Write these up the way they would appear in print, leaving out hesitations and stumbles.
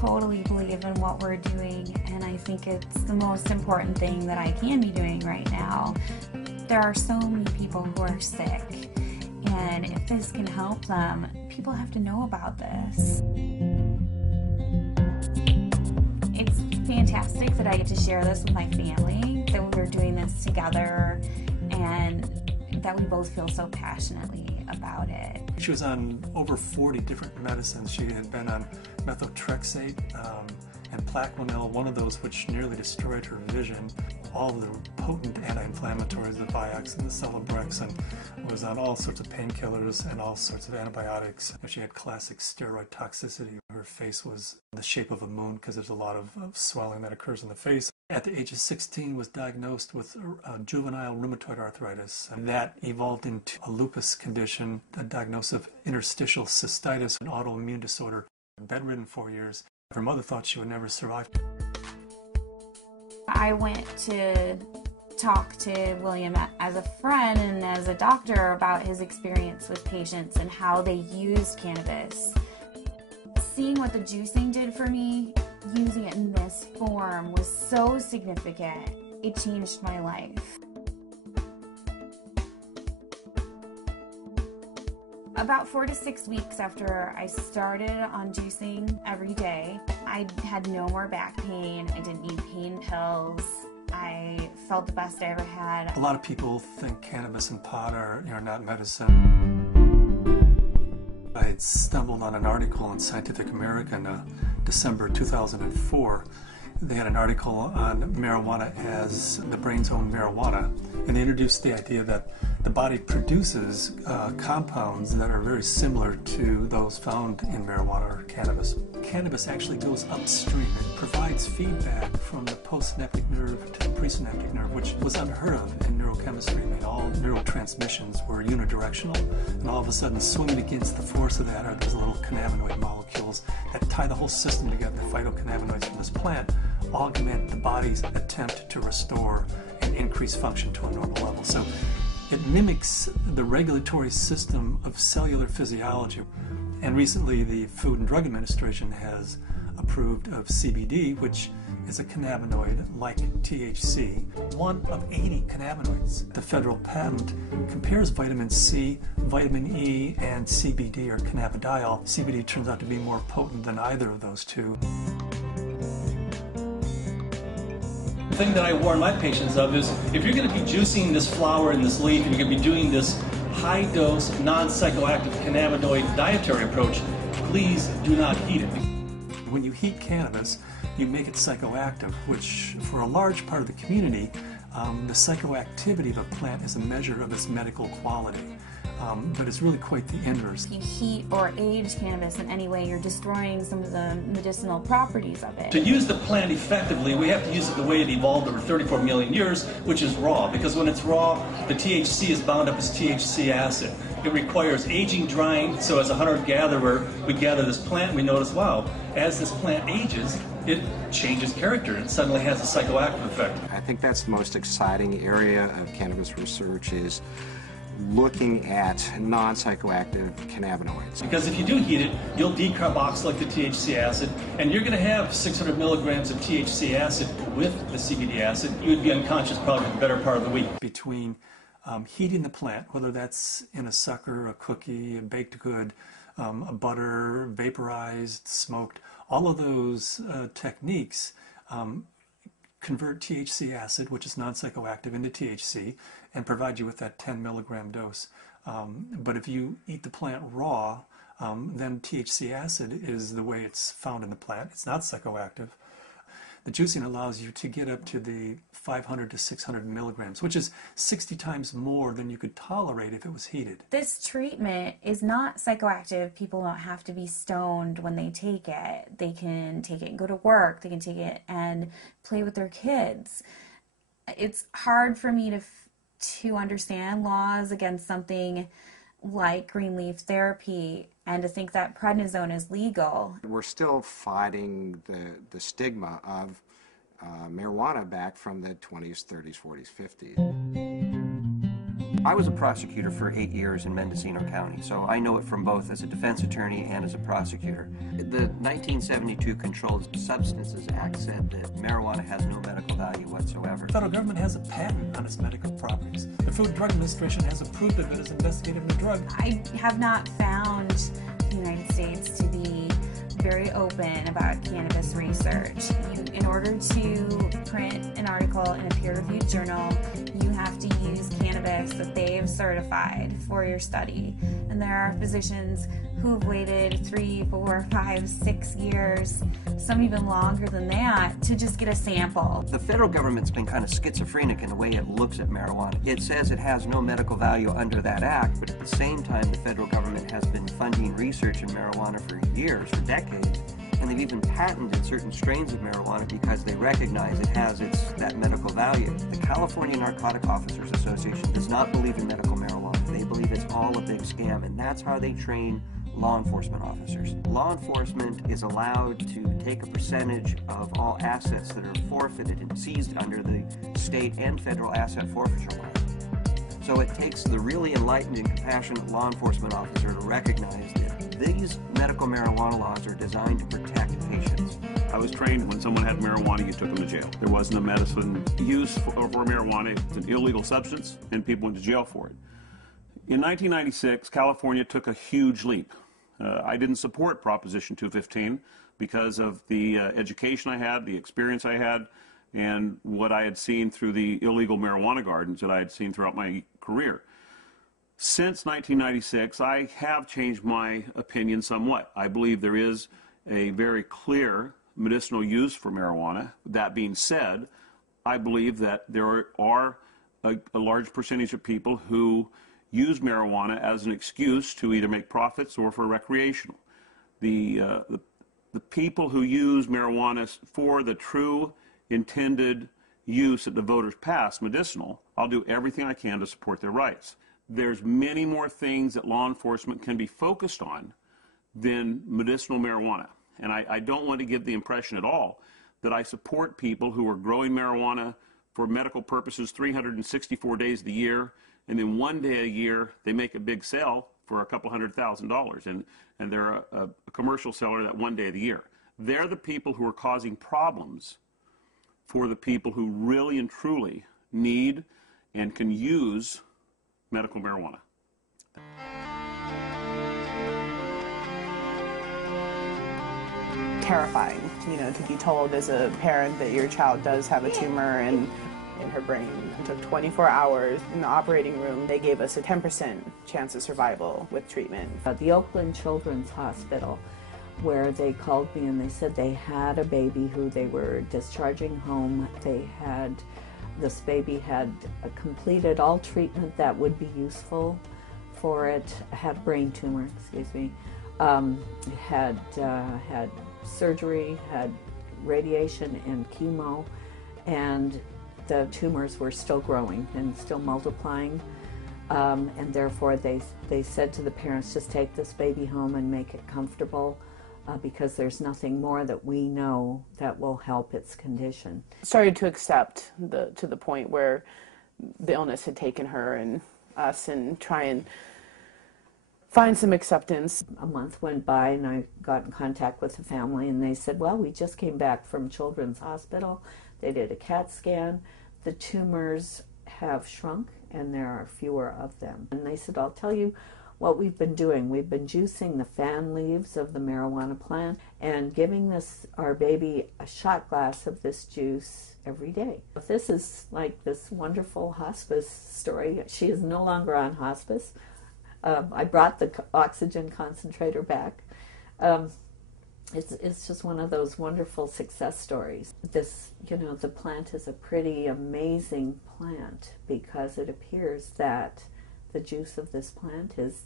totally believe in what we're doing, and I think it's the most important thing that I can be doing right now. There are so many people who are sick, and if this can help them, people have to know about this. It's fantastic that I get to share this with my family, that we're doing this together, and that we both feel so passionately about it. She was on over 40 different medicines. She had been on methotrexate and Plaquenil, one of those which nearly destroyed her vision. All the potent anti-inflammatories, the Vioxx and the Celebrex, and was on all sorts of painkillers and all sorts of antibiotics. She had classic steroid toxicity. Her face was the shape of a moon because there's a lot of swelling that occurs in the face. At the age of 16 was diagnosed with juvenile rheumatoid arthritis, and that evolved into a lupus condition, a diagnosis of interstitial cystitis, an autoimmune disorder. Bedridden 4 years. Her mother thought she would never survive. I went to talk to William as a friend and as a doctor about his experience with patients and how they used cannabis. Seeing what the juicing did for me, using it in this form, was so significant. It changed my life. About 4 to 6 weeks after I started on juicing every day, I had no more back pain. I didn't need pain pills. I felt the best I ever had. A lot of people think cannabis and pot are not medicine. I had stumbled on an article in Scientific American, December 2004. They had an article on marijuana as the brain's own marijuana, and they introduced the idea that the body produces compounds that are very similar to those found in marijuana or cannabis. Cannabis actually goes upstream. It provides feedback from the postsynaptic nerve to the presynaptic nerve, which was unheard of in neurochemistry. I mean, all neurotransmissions were unidirectional, and all of a sudden, swimming against the force of that are these little cannabinoid molecules that tie the whole system together. The phytocannabinoids from this plant augment the body's attempt to restore and increase function to a normal level. So it mimics the regulatory system of cellular physiology. And recently the Food and Drug Administration has approved of CBD, which is a cannabinoid like THC, one of 80 cannabinoids. The federal patent compares vitamin C, vitamin E, and CBD or cannabidiol. CBD turns out to be more potent than either of those two. The thing that I warn my patients of is if you're going to be juicing this flower and this leaf and you're going to be doing this high-dose, non-psychoactive cannabinoid dietary approach, please do not heat it. When you heat cannabis, you make it psychoactive, which for a large part of the community, the psychoactivity of a plant is a measure of its medical quality. But it's really quite the inverse. If you heat or age cannabis in any way, you're destroying some of the medicinal properties of it. To use the plant effectively, we have to use it the way it evolved over 34 million years, which is raw. Because when it's raw, the THC is bound up as THC acid. It requires aging, drying, so as a hunter-gatherer, we gather this plant and we notice, wow, as this plant ages, it changes character and suddenly has a psychoactive effect. I think that's the most exciting area of cannabis research is looking at non-psychoactive cannabinoids. Because if you do heat it, you'll decarboxylate the THC acid, and you're going to have 600 milligrams of THC acid with the CBD acid. You would be unconscious probably for the better part of the week. Between heating the plant, whether that's in a sucker, a cookie, a baked good, a butter, vaporized, smoked, all of those techniques convert THC acid, which is non-psychoactive, into THC and provide you with that 10 milligram dose. But if you eat the plant raw, then THC acid is the way it's found in the plant. It's not psychoactive. The juicing allows you to get up to the 500 to 600 milligrams, which is 60 times more than you could tolerate if it was heated. This treatment is not psychoactive. People don't have to be stoned when they take it. They can take it and go to work. They can take it and play with their kids. It's hard for me to understand laws against something like green leaf therapy and to think that prednisone is legal. We're still fighting the stigma of marijuana back from the 20s, 30s, 40s, 50s. I was a prosecutor for 8 years in Mendocino County, so I know it from both as a defense attorney and as a prosecutor. The 1972 Controlled Substances Act said that marijuana has no medical value whatsoever. The federal government has a patent on its medical properties. The Food and Drug Administration has approved it as investigative new drug. I have not found the United States to be very open about cannabis research. In order to print an article in a peer-reviewed journal, you have to use cannabis that they've certified for your study. And there are physicians who have waited 3, 4, 5, 6 years, some even longer than that, to just get a sample. The federal government's been kind of schizophrenic in the way it looks at marijuana. It says it has no medical value under that act, but at the same time, the federal government has been funding research in marijuana for years, for decades. And they've even patented certain strains of marijuana because they recognize it has that medical value. The California Narcotic Officers Association does not believe in medical marijuana. They believe it's all a big scam, and that's how they train law enforcement officers. Law enforcement is allowed to take a percentage of all assets that are forfeited and seized under the state and federal asset forfeiture law. So it takes the really enlightened and compassionate law enforcement officer to recognize that these medical marijuana laws are designed to protect patients. I was trained when someone had marijuana, you took them to jail. There wasn't a medicine use for marijuana. It's an illegal substance, and people went to jail for it. In 1996, California took a huge leap. I didn't support Proposition 215 because of the education I had, the experience I had, and what I had seen through the illegal marijuana gardens that I had seen throughout my career. Since 1996, I have changed my opinion somewhat. I believe there is a very clear medicinal use for marijuana. That being said, I believe that there are a large percentage of people who use marijuana as an excuse to either make profits or for recreational. The people who use marijuana for the true intended use that the voters passed, medicinal, I'll do everything I can to support their rights. There's many more things that law enforcement can be focused on than medicinal marijuana. And I don't want to give the impression at all that I support people who are growing marijuana for medical purposes 364 days of the year, and then one day a year they make a big sale for a couple $100,000, and they're a commercial seller that one day of the year. They're the people who are causing problems for the people who really and truly need and can use medical marijuana. Terrifying, to be told as a parent that your child does have a tumor in her brain. It took 24 hours in the operating room. They gave us a 10% chance of survival with treatment. The Oakland Children's Hospital, where they called me and they said they had a baby who they were discharging home. This baby had completed all treatment that would be useful for it, had brain tumor, had surgery, had radiation and chemo, and the tumors were still growing and still multiplying, and therefore they said to the parents, just take this baby home and make it comfortable, because there's nothing more that we know that will help its condition. Started to accept to the point where the illness had taken her and us, and try and find some acceptance. A month went by and I got in contact with the family, and they said, well, we just came back from Children's Hospital. They did a CAT scan. The tumors have shrunk and there are fewer of them. And they said, I'll tell you what we've been doing. We've been juicing the fan leaves of the marijuana plant and giving our baby a shot glass of this juice every day. This is like this wonderful hospice story. She is no longer on hospice. I brought the oxygen concentrator back. It's just one of those wonderful success stories. The plant is a pretty amazing plant because it appears that the juice of this plant is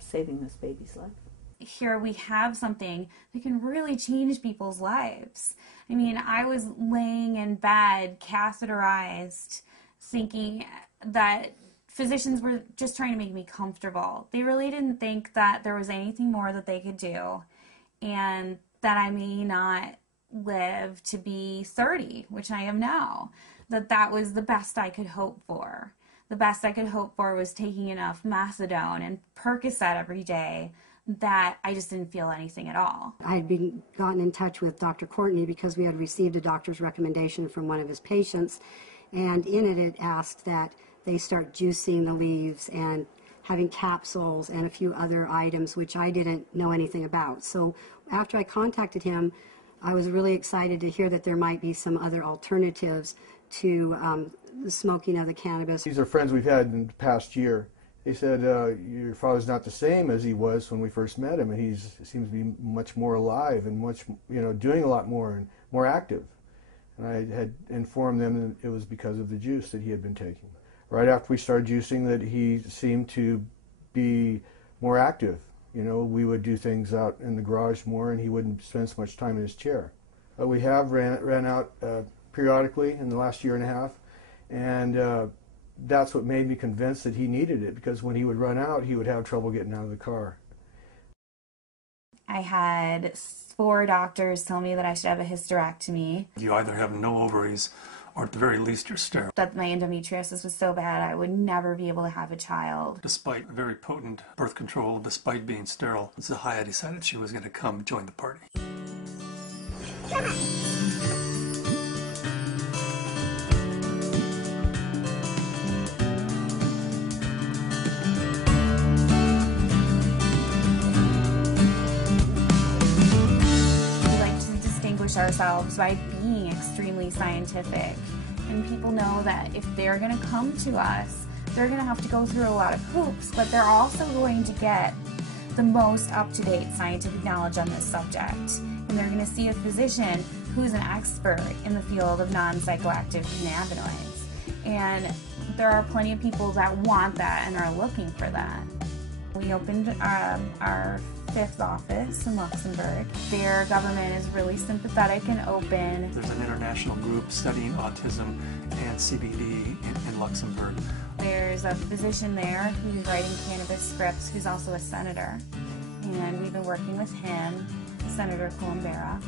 saving this baby's life. Here we have something that can really change people's lives. I mean, I was laying in bed, catheterized, thinking that physicians were just trying to make me comfortable. They really didn't think that there was anything more that they could do, and that I may not live to be 30, which I am now. That was the best I could hope for. the best I could hope for was taking enough methadone and Percocet every day that I just didn't feel anything at all. I had gotten in touch with Dr. Courtney because we had received a doctor's recommendation from one of his patients, and in it asked that they start juicing the leaves and having capsules and a few other items which I didn't know anything about. So after I contacted him, I was really excited to hear that there might be some other alternatives to the smoking of the cannabis. These are friends we've had in the past year. They said, your father's not the same as he was when we first met him, and he seems to be much more alive and much, doing a lot more and more active. And I had informed them that it was because of the juice that he had been taking. Right after we started juicing, that he seemed to be more active. We would do things out in the garage more, and he wouldn't spend so much time in his chair. We have ran out periodically in the last year and a half, and that's what made me convinced that he needed it, because when he would run out, he would have trouble getting out of the car. I had 4 doctors tell me that I should have a hysterectomy. You either have no ovaries, or at the very least you're sterile. That my endometriosis was so bad I would never be able to have a child. Despite very potent birth control, despite being sterile, Zahaya decided she was going to come join the party. Ourselves by being extremely scientific, and people know that if they're going to come to us, they're going to have to go through a lot of hoops, but they're also going to get the most up-to-date scientific knowledge on this subject, and they're going to see a physician who's an expert in the field of non-psychoactive cannabinoids, and there are plenty of people that want that and are looking for that. We opened our 5th office in Luxembourg. Their government is really sympathetic and open. There's an international group studying autism and CBD in Luxembourg. There's a physician there who's writing cannabis scripts who's also a senator, and we've been working with him, Senator Columbera.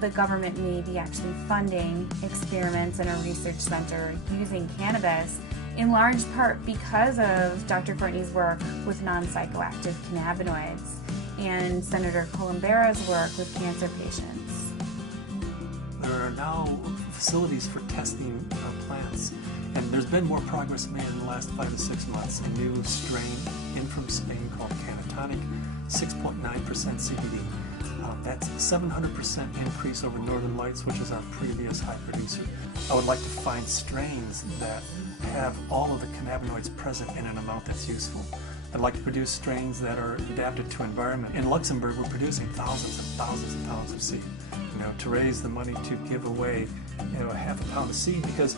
The government may be actually funding experiments in a research center using cannabis, in large part because of Dr. Courtney's work with non-psychoactive cannabinoids and Senator Columbera's work with cancer patients. There are now facilities for testing plants, and there's been more progress made in the last 5 to 6 months. A new strain in from Spain called Cannatonic, 6.9% CBD. That's a 700% increase over Northern Lights, which is our previous high producer. I would like to find strains that have all of the cannabinoids present in an amount that's useful. I'd like to produce strains that are adapted to environment. In Luxembourg, we're producing thousands and thousands and pounds of seed, to raise the money to give away, a half a pound of seed, because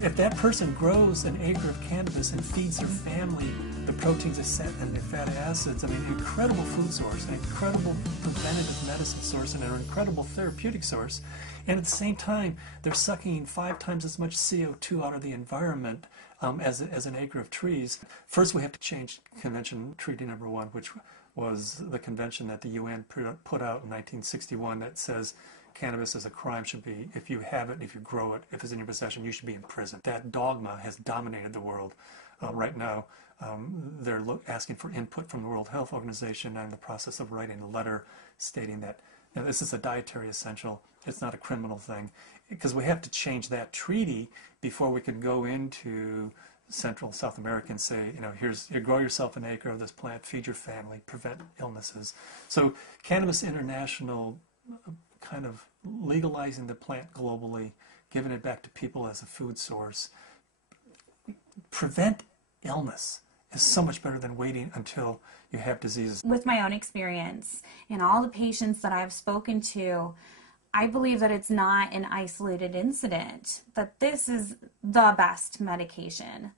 if that person grows an acre of cannabis and feeds their family the proteins and the fatty acids, incredible food source, an incredible preventative medicine source, and an incredible therapeutic source, and at the same time, they're sucking 5 times as much CO2 out of the environment as an acre of trees. First, we have to change Convention Treaty Number 1, which was the convention that the UN put out in 1961 that says cannabis is a crime, should be, if you have it, if you grow it, if it's in your possession, you should be in prison. That dogma has dominated the world right now. They're asking for input from the World Health Organization. I'm in the process of writing a letter stating that this is a dietary essential. It's not a criminal thing, because we have to change that treaty before we can go into Central and South America and say, you grow yourself an acre of this plant, feed your family, prevent illnesses. So Cannabis International kind of legalizing the plant globally, giving it back to people as a food source, prevent illness is so much better than waiting until you have diseases. With my own experience and all the patients that I've spoken to, I believe that it's not an isolated incident, that this is the best medication